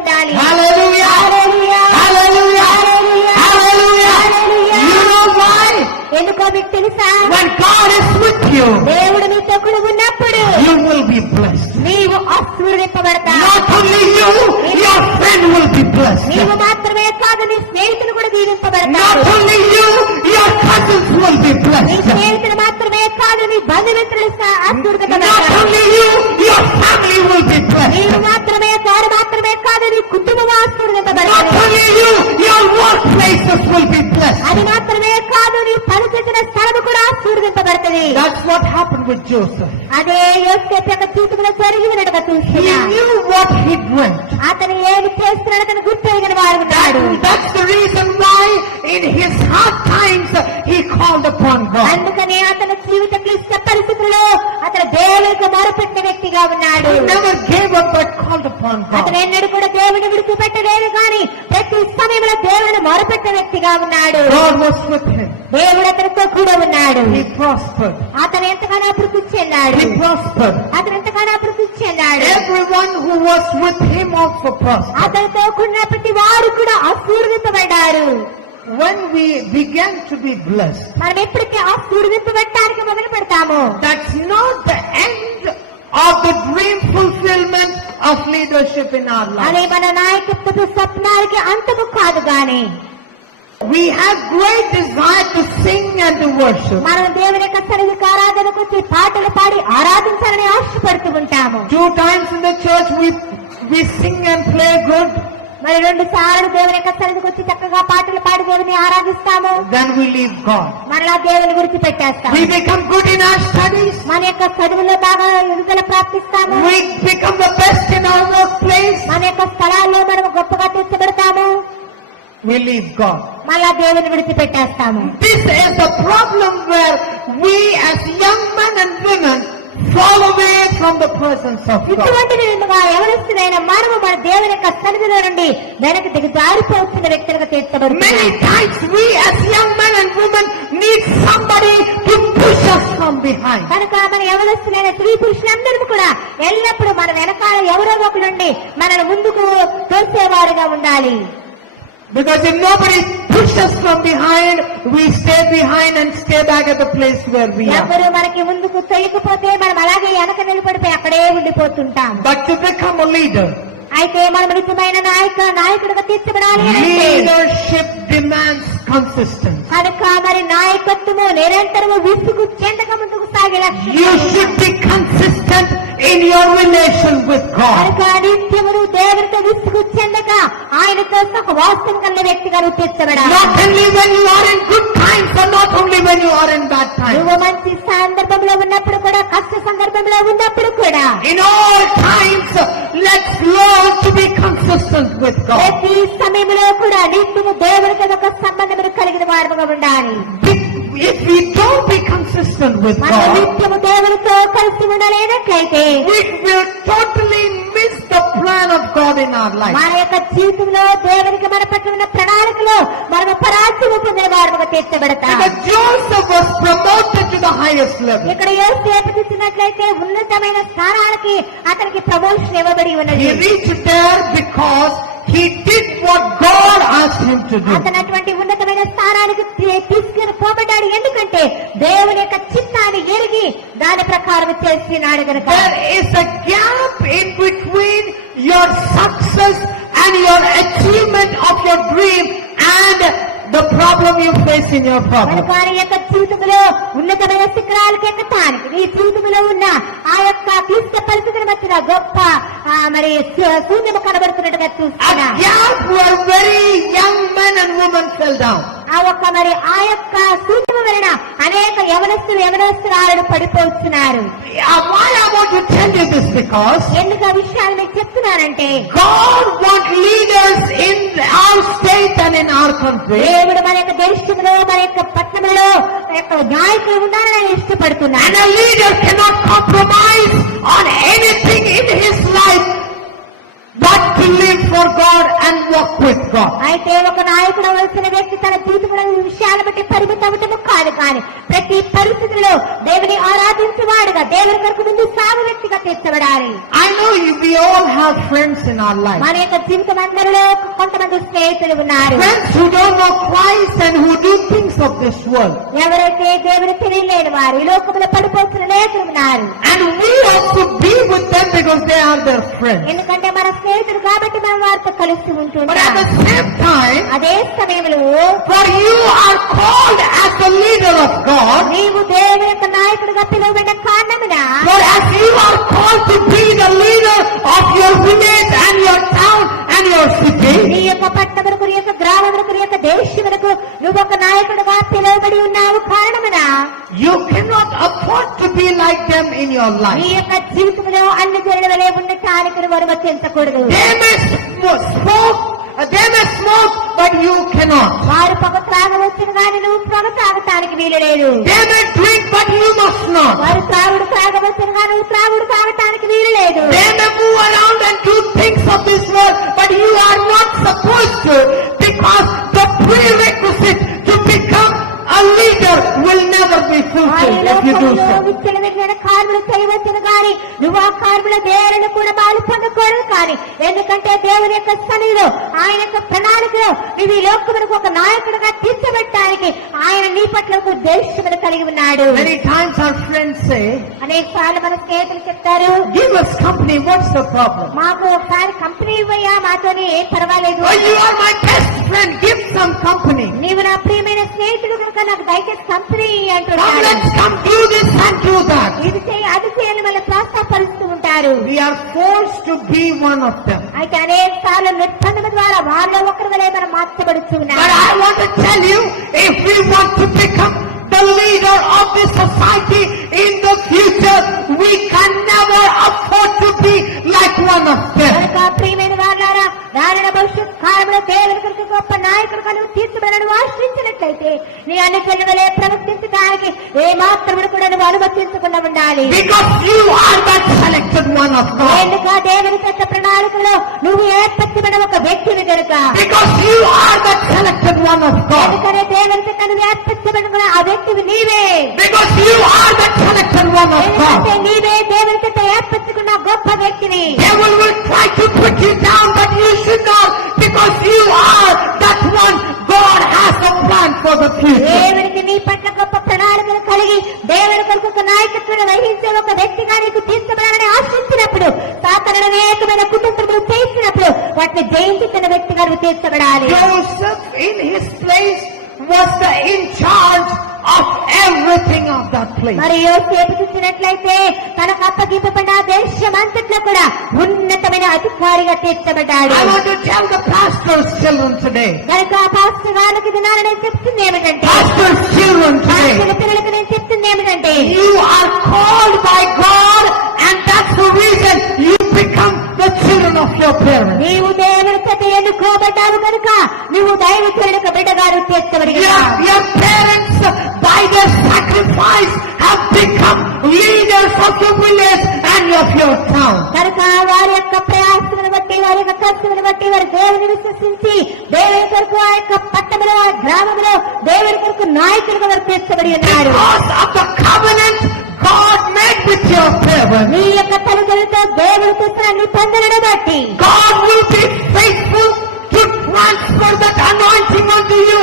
ఉండాలి. Hallelujah. Hallelujah. Hallelujah. Hallelujah. Hallelujah. Hallelujah. You know why? ఎందుకో మీకు తెలుసా? When God is with you, దేవుడు మీతో కూడా ఉన్నప్పుడు you will be blessed. నీవు ఆశీర్వదింపబడతావు. Not only you, your friend will be blessed. నీవు మాత్రమే కాదు, నీ స్నేహితులు కూడా Not దీవింపబడతారు. only you, your cousins will be నీ blessed. స్నేహితులు మాత్రమే కాదు, నీ బంధుమిత్రులు Not ఆశీర్వదింపబడతారు. only you, your family will be నీవు blessed. మాత్రమే వారు మాత్రమే కాదు, నీ కుటుంబం Not ఆశీర్వదింపబడతారు. only you, your workplaces will be blessed. అది మాత్రమే కాదు, నీ పనిచేసిన స్థలము కూడా ఆశీర్వదింపబడుతుంది. That's what happened with Joseph. అదే యోసేపు యొక్క జీవితంలో జరిగినట్టుగా He చూస్తున్నా. knew what he went. అతను ఏమి చేస్తున్నాడు అతను గుర్తెరిగిన వాడు ఉన్నాడు. That's the reason why in his hard times he called upon God. అందుకనే అతని జీవిత క్లిష్ట పరిస్థితుల్లో అతను దేవునికి మొరపెట్టిన వ్యక్తిగా ఉన్నాడు. He never gave up but called upon అతను God. ఎన్నడూ కూడా దేవుని విడిచిపెట్టలేదు కానీ ప్రతి సమయంలో దేవుని మొరపెట్టిన వ్యక్తిగా ఉన్నాడు. God was with him. దేవుడు అతనితో కూడా ఉన్నాడు. He prospered. అతను ఎంతగానో అభివృద్ధి చెందాడు. He prospered. అతను ఎంతగానో అభివృద్ధి చెందాడు. Everyone who was with him also prospered. అతనితో కూడిన ప్రతి వారు కూడా ఆశీర్వదింపబడ్డారు. When we began to be blessed, మనం ఎప్పటికీ ఆశీర్వదింపబడటానికి మొదలు పెడతాము. that's not the end of the dream fulfillment of leadership in our life. అదే మన నాయకత్వపు స్వప్నానికి అంతము కాదు గాని We have great desire to sing and to worship. మనం దేవుని యొక్క సన్నిధికి ఆరాధనకు వచ్చి పాటలు పాడి ఆరాధించాలని ఆశపడుతూ ఉంటాము. 2 times in the church we sing and play good. మరి 2 సార్లు దేవుని యొక్క సన్నిధికి వచ్చి చక్కగా పాటలు పాడి దేవుని ఆరాధిస్తాము. Then we leave God. మరలా దేవుని గురించి పెట్టేస్తాము. We become good in our studies. మన యొక్క చదువులో బాగా ఎదుగుదల ప్రాప్తిస్తాము. We become the best in our workplace. మన యొక్క స్థలాల్లో మనం గొప్పగా తీర్చబడతాము. We leave God. మళ్ళా దేవుని విడిచిపెట్టేస్తాము. This is the problem where we as young men and women fall away from the presence of God. ఇటువంటి విధంగా ఎవరిస్తున్న మనము మన దేవుని యొక్క సన్నిధిలో నుండి వెనక్కి దిగజారిపోతున్న వ్యక్తులుగా Many తీర్చబడుతున్నాము. times we as young men and women need somebody to push us from behind. కనుక మన ఎవరిస్తున్న స్త్రీ పురుషులందరూ కూడా ఎల్లప్పుడూ మన వెనకాల ఎవరో ఒకరు నుండి మనల్ని ముందుకు తోసేవారుగా ఉండాలి. Because if nobody pushes us from behind, we stay behind and stay back at the place where we are. ఎవరు మనకి ముందుకు తొలగిపోతే మనం అలాగే వెనక నిలబడిపోయి అక్కడే ఉండిపోతుంటాం. But to become a leader, అయితే మనం నిజమైన నాయకుడిగా తీర్చబడాలి అంటే leadership demands consistency. కనుక మరి నాయకత్వము నిరంతరము విసుగు చెందక ముందుకు సాగే లక్ష్యం. You should be consistent in your relation with God. కనుక నిత్యమును దేవునితో విసుగు చెందక ఆయనతో సహవాసం కలిగిన వ్యక్తిగా నువ్వు తీర్చబడాలి. Not only when you are in good times or not only when you are in bad times. నువ్వు మంచి సందర్భంలో ఉన్నప్పుడు కూడా కష్ట సందర్భంలో ఉన్నప్పుడు కూడా In all times, let's learn to be consistent with God. ప్రతి సమయంలో కూడా నిత్యము దేవునితో ఒక సంబంధం కలిగిన వారుగా ఉండాలి. If we don't be consistent with మనం God, నిత్యము దేవునితో కలిసి ఉండలేనట్లయితే we will totally miss the plan of God in our life. మన యొక్క జీవితంలో దేవునికి మన పట్ల ఉన్న ప్రణాళికలో మనం పరాజయం పొందిన వారుగా తీర్చబడతాం. Because Joseph was promoted to the highest level. ఇక్కడ యోసేపు చూసినట్లయితే ఉన్నతమైన స్థానానికి అతనికి ప్రమోషన్ ఇవ్వబడి ఉన్నది. He reached there because he did what God asked him to do. అతను అటువంటి ఉన్నతమైన స్థానానికి తీసుకుని పోబడ్డాడు. ఎందుకంటే దేవుని యొక్క చిత్తాన్ని ఎరిగి దాని ప్రకారం చేస్తున్నాడు కనుక. There is a gap in between your success and your achievement of your dream and the problem you face in your problem. కనుక నీ యొక్క జీవితంలో ఉన్నతమైన శిఖరాలకు ఎక్కటానికి నీ జీవితంలో ఉన్న ఆ యొక్క క్లిష్ట పరిస్థితుల మధ్య గొప్ప మరి శూన్యము కనబడుతున్నట్టుగా A చూస్తున్నా. gap where very young men and women fell down. ఆ యొక్క శూన్యము వలన అనేక యవనస్తురాలను పడిపోతున్నారు. Why I want to tell you this because ఎందుకు ఆ విషయాలు మీకు చెప్తున్నానంటే God wants leaders in our state and in our country. దేవుడు మన యొక్క దేశంలో మన యొక్క పట్టణంలో మన యొక్క నాయకులు ఉండాలని ఆయన ఇష్టపడుతున్నాడు. And a leader cannot compromise on anything in his life but to live for God and walk with God. అయితే ఒక నాయకుడు అవలసిన వ్యక్తి తన జీవితంలో విషయాలను బట్టి పరిమితం అవ్వటము కాదు, కానీ ప్రతి పరిస్థితుల్లో దేవుని ఆరాధించేవాడుగా దేవుని కొరకు ముందు సాగు వ్యక్తిగా తీర్చబడాలి. I know we all have friends in our life. మన యొక్క జీవితం అందరిలో కొంతమంది స్నేహితులు ఉన్నారు. Friends who don't know Christ and who do things of this world. ఎవరైతే దేవుని తెలియలేని వారు ఈ లోకంలో పడిపోతున్న లేఖలు ఉన్నారు. And we also be with them because they are their friends. ఎందుకంటే మన స్నేహితుడు కాబట్టి మనం వారితో కలిసి But at ఉంటుంటాం. the same time, అదే సమయంలో for you are called as the leader of God. నీవు దేవుని యొక్క నాయకుడిగా పిలువబడిన కారణమున For as you are called to be the leader of your village and your town and your city, నీ యొక్క పట్టణమునకు, నీ యొక్క గ్రామమునకు, నీ యొక్క దేశమునకు నువ్వు ఒక నాయకుడిగా పిలువబడి ఉన్నావు కారణమున you cannot afford to be like them in your నీ life. యొక్క జీవితంలో అన్ని జరగ వలె ఉండటానికి నువ్వు అనుమతించకూడదు. They may smoke, but you cannot. వారు పొగ త్రాగవచ్చును కానీ నువ్వు పొగ తాగటానికి వీలు లేదు. They may drink, but you must not. వారు త్రాగుడు త్రాగవచ్చును కానీ నువ్వు త్రాగుడు తాగటానికి వీలు లేదు. They may move around and do things of this world, but you are not supposed to, because the prerequisite to become a leader will never be fulfilled if you do so. విచ్చలవిడిన కార్ములు చేయవచ్చును కానీ నువ్వు ఆ కార్ముల దేవుని కూడా బాలు పొందకూడదు. కానీ ఎందుకంటే దేవుని యొక్క సన్నిధిలో, ఆయన యొక్క ప్రణాళికలో నువ్వు ఈ లోకమునకు ఒక నాయకుడిగా తీర్చబెట్టడానికి ఆయన నీ పట్ల ఒక ఉద్దేశమును కలిగి ఉన్నాడు. Many times our friends say, అనేక సార్లు మన స్నేహితులు చెప్తారు, give us company, what's the problem? మాకు ఒకసారి కంపెనీ ఇవ్వయ్యా, మాతోనే ఏం పర్వాలేదు. Oh, you are my best friend, give some company. నీవు నా ప్రియమైన స్నేహితుడు కనుక నాకు దయచేసి కంపెనీ Come, అంటున్నాడు. let's come do this and do that. ఇది చేయి అది చేయని మళ్ళీ ప్రోత్సాహపరుస్తూ ఉంటారు. We are forced to be one of them. అయితే అనేక సార్లు నిర్బంధం ద్వారా వారిలో ఒకరి వలె మనం మార్చబడుతున్నాం. But I want to tell you, if we want to become the leader of this society in the future, we can never afford to be like one of them. కనుక ప్రియమైన వారులారా, రానున్న భవిష్యత్ కాలంలో దేవుని కొరకు గొప్ప నాయకుడు కనుక తీర్చబడను ఆశ్రయించినట్లయితే నీ అనుచరుల వలె ప్రవర్తించడానికి ఏ మాత్రమును కూడా నువ్వు అనుమతించకుండా ఉండాలి. Because you are that selected one of God. ఎందుక దేవుని యొక్క ప్రణాళికలో నువ్వు ఏర్పరచబడిన ఒక వ్యక్తిని కనుక. Because you are that selected one of God. ఎందుకనే దేవుని యొక్క నువ్వు ఏర్పరచబడిన ఆ వ్యక్తివి నీవే. Because you are that selected one of ఎందుకంటే God. నీవే దేవుని యొక్క ఏర్పరచుకున్న గొప్ప వ్యక్తిని. Devil will try to put you down, but you should not, because you are that one. God has a plan for the future. దేవునికి నీ పట్ల గొప్ప ప్రణాళికలు కలిగి దేవుని కొరకు ఒక నాయకత్వాన్ని వహించే ఒక వ్యక్తిగా నీకు తీర్చబడాలని ఆశించినప్పుడు, సాతానుడు అనేకమైన కుటుంబములు చేసినప్పుడు వాటిని జయించుతున్న వ్యక్తిగా నువ్వు తీర్చబడాలి. Joseph in his place was the in charge of everything of that place. మరి యోసేపు చూసినట్లయితే తనకు అప్పగింపబడిన దేశం అంతట్లో కూడా ఉన్నతమైన అధికారిగా తీర్చబడ్డాడు. I want to tell the pastor's children today. కనుక పాస్టర్ గారికి దినాలు నేను చెప్తుంది ఏమిటంటే, Pastor's children today. పాస్టర్ పిల్లలకు నేను చెప్తుంది ఏమిటంటే, You are called by God, and that's the reason you become the children of your parents. నీవు దేవుని చేత ఎన్నుకోబడ్డావు కనుక నువ్వు దైవజనులకు బిడ్డగా తీర్చబడి Your parents, by their sacrifice, have become leaders of your village and of your town. కనుక వారి యొక్క ప్రయాసమును బట్టి, వారి యొక్క ఖర్చులను బట్టి వారి దేవుని విశ్వసించి దేవుని కొరకు ఆ యొక్క పట్టణంలో, ఆ గ్రామంలో దేవుని కొరకు నాయకులుగా వారు తీర్చబడి ఉన్నారు. Because of the covenant God made with your parents, నీ యొక్క తల్లిదండ్రులతో దేవుడు చేసిన నిబంధనను బట్టి God will be faithful to transfer that anointing unto you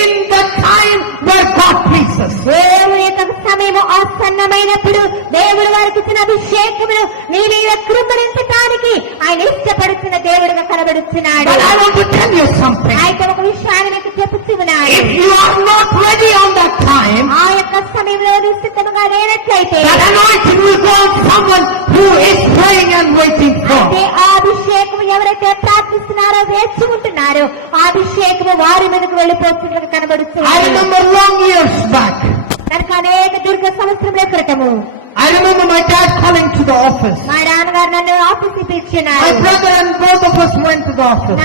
in the time where God pleases. దేవుని యొక్క సమయం ఆసన్నమైనప్పుడు దేవుడు వారికి ఇచ్చిన అభిషేకమును నీ మీద కృపరించడానికి ఆయన ఇష్టపడుతున్న దేవుడుగా కనబడుతున్నాడు. But I want to tell you something. అయితే ఒక విషయాన్ని మీకు చెప్పుచున్నాను. If you are not ready on that time, ఆ యొక్క సమయంలో నిశ్చితముగా లేనట్లయితే that anointing will go on someone who is praying and waiting for. అంటే ఆ అభిషేకం ఎవరైతే ప్రార్థిస్తున్నారో, వేచి ఉంటున్నారో, ఆ అభిషేకము వారి మీదకు వెళ్ళిపోతున్నట్టు I కనబడుతుంది. remember long years back, కనుక అనేక దీర్ఘ సంవత్సరముల క్రితము I remember my dad calling to the office. మా నాన్నగారు నన్ను ఆఫీస్కి My పిలిచినారు. brother and both of us went to the office.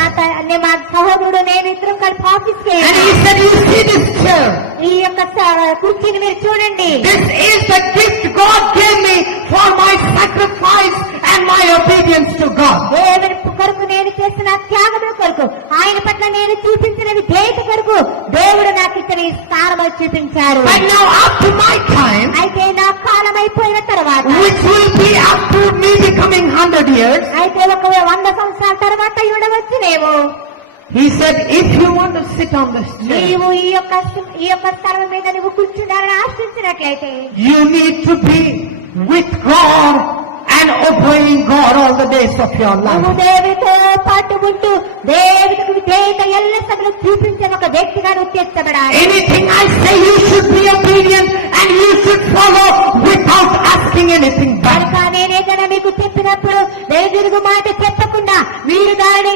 మా సహోదరుడు నేను ఇద్దరం కలిపి ఆఫీస్కి And he said, you see this chair? ఈ యొక్క కుర్చీని మీరు చూడండి. This is the gift God gave me for my sacrifice and my obedience to God. దేవుని కొరకు నేను చేసిన త్యాగముల కొరకు, చూపించారు. But now after my time, అయితే నా కాలం అయిపోయిన తర్వాత, which will be after me becoming 100 years, అయితే ఒక 100 సంవత్సరాల తర్వాత ఉండవచ్చునేమో. he said, if you want to sit on this chair, నీవు ఈ యొక్క స్థలం మీద నువ్వు కూర్చున్నారని ఆశించినట్లయితే, you need to be with God and obeying God all the days of your నువ్వు life. దేవుడితో పాటు ఉంటూ దేవుడికి విధేయత ఎల్ల సభలు చూపించే ఒక వ్యక్తిగా నువ్వు తీర్చబడాలి. Anything I say, you should be obedient and you should follow without asking anything back. కనుక నేనేదైనా మీకు చెప్పినప్పుడు ఎదురు మాట చెప్పకుండా మీరు దానిని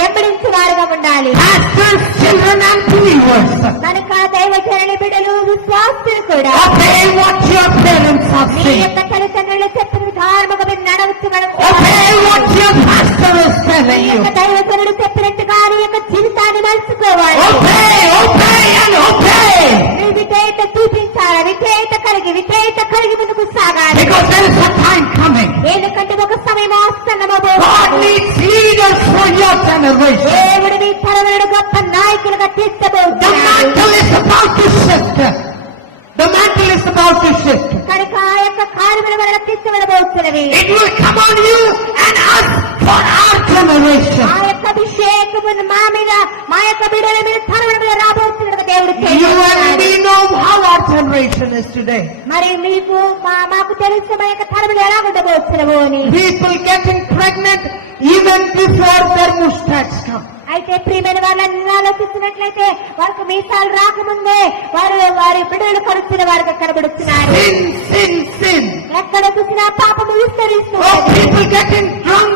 వెంబడించే వారుగా ఉండాలి. Pastors, children and believers, కనుక దైవజనుల బిడ్డలు విశ్వాసులు కూడా obey what your parents are me saying. యొక్క తల్లిదండ్రులు చెప్పిన విధానముగా మీరు నడవచ్చు. Obey what your pastor is me telling you. యొక్క దైవజనుడు చెప్పినట్టుగా నీ యొక్క జీవితాన్ని మలుచుకోవాలి. Obey, obey and obey. మీ విధేయత చూపించాలి. విధేయత కలిగి ముందుకు సాగాలి. Because there is a time coming. ఎందుకంటే ఒక సమయం God needs leaders for your generation. దేవుడు మీ తరములను గొప్ప నాయకులుగా The తీర్చబోతున్నాడు. mantle is about to shift. The mantle is about to shift. కనుక ఆ యొక్క కార్యముల వలన తీర్చబడబోతున్నవి. It will come on you and us for our generation. ఆ యొక్క అభిషేకమును మా మీద, మా యొక్క బిడ్డల మీద, తరముల మీద రాబోతున్నట్టుగా దేవుడు You and చేయబోతున్నాడు. we know how our generation is today. మరి మీకు మాకు తెలుసు మా యొక్క తరములు ఎలా ఉండబోతున్నవో అని. People getting pregnant even before their mustaches come. అయితే ప్రియమైన వాళ్ళని ఆలోచించినట్లయితే వారికి మీసాలు రాకముందే వారి బిడ్డలు కలుస్తున్న వారికి కనబడుతున్నారు. Sin, sin, sin. ఎక్కడ చూసినా పాపము Oh, విస్తరిస్తున్నది. people getting drunk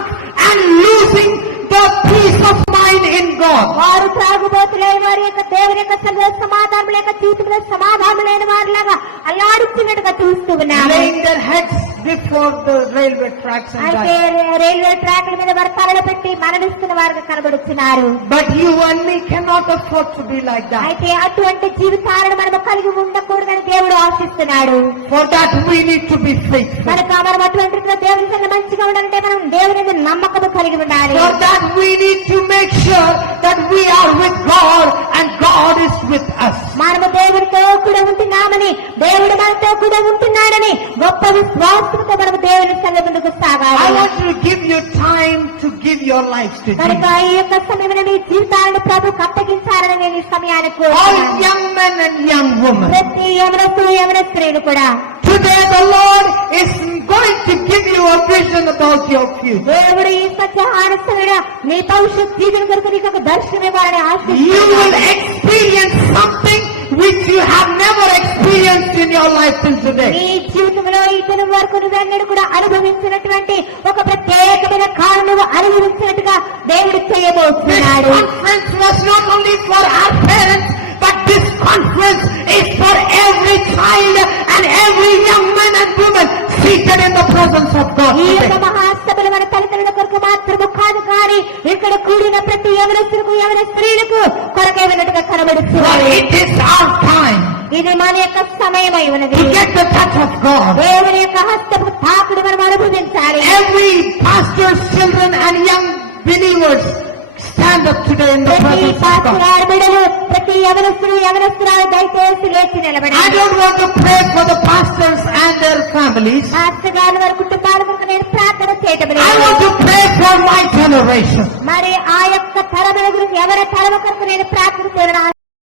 and losing the peace of mind in God. వారు త్రాగుబోతులై వారి యొక్క దేవుని యొక్క సమాధానం లేక జీవితంలో సమాధానం లేని వారిలాగా అల్లాడుతున్నట్టుగా చూస్తూ ఉన్నారు. Laying their heads before the railway tracks and అయితే dying. రైల్వే ట్రాక్ల మీద వారు తలలు పెట్టి మరణిస్తున్న వారికి కనబడుతున్నారు. But you and me cannot afford to be like that. అయితే అటువంటి జీవితాలను మనము కలిగి ఉండకూడదని దేవుడు ఆశిస్తున్నాడు. For that we need to be faithful. కనుక మనం అటువంటి దేవుని సంగతి మంచిగా ఉండాలంటే మనం దేవుని మీద నమ్మకము కలిగి ఉండాలి. For that we need to make sure that we are with God and God is with us. మనము దేవుడితో కూడా ఉంటున్నామని, దేవుడు మనతో కూడా ఉంటున్నాడని గొప్ప విశ్వాసంతో మనము దేవుని సంగతి ముందుకు I సాగాలి. want to give you time to give your lives to కనుక Jesus. ఈ యొక్క సమయంలో మీ జీవితాలను ప్రభుకు అప్పగించాలని నేను ఈ సమయానికి All కోరుతున్నాను. young men and young women. ప్రతి యవనస్తులు యవన స్త్రీలు కూడా Today the Lord is going to give you a vision about your future. దేవుడు ఈ మధ్యాహ్న నీ భవిష్యత్ జీవన కొరకు నీకు ఒక దర్శనం ఇవ్వాలని You will ఆశిస్తున్నాను. experience something which you have never experienced in your life till today. నీ జీవితంలో ఈ దినం వరకు నువ్వెన్నడూ కూడా అనుభవించినటువంటి ఒక ప్రత్యేకమైన కాలం నువ్వు అనుభవించినట్టుగా దేవుడు This చేయబోతున్నాడు. conference was not only for our parents, but this conference is for every child and every young man and woman seated in the presence of God ఈ యొక్క today. మహాసభలు మన తల్లిదండ్రుల కొరకు మాత్రము కాదు, కానీ ఇక్కడ కూడిన ప్రతి యవనస్తులకు యవన స్త్రీలకు కొరకే ఉన్నట్టుగా For కనబడుతున్నాడు. it is our time ఇది మన యొక్క సమయమై ఉన్నది. to get the touch of God. దేవుని యొక్క హస్తపు తాకుడు మనం అనుభవించాలి. Every pastor's children and young believers stand up today in the ప్రతి presence of God. పాస్టర్ బిడ్డలు, ప్రతి యవనస్తురాలు దయచేసి లేచి I నిలబడాలి. don't want to pray for the pastors and their families. Pastor గారి వారి కుటుంబాల కొరకు నేను ప్రార్థన చేయటం I లేదు. want to pray for my generation. మరి ఆ యొక్క తరముల గురించి ఎవరి తరము కొరకు నేను ప్రార్థన చేయడం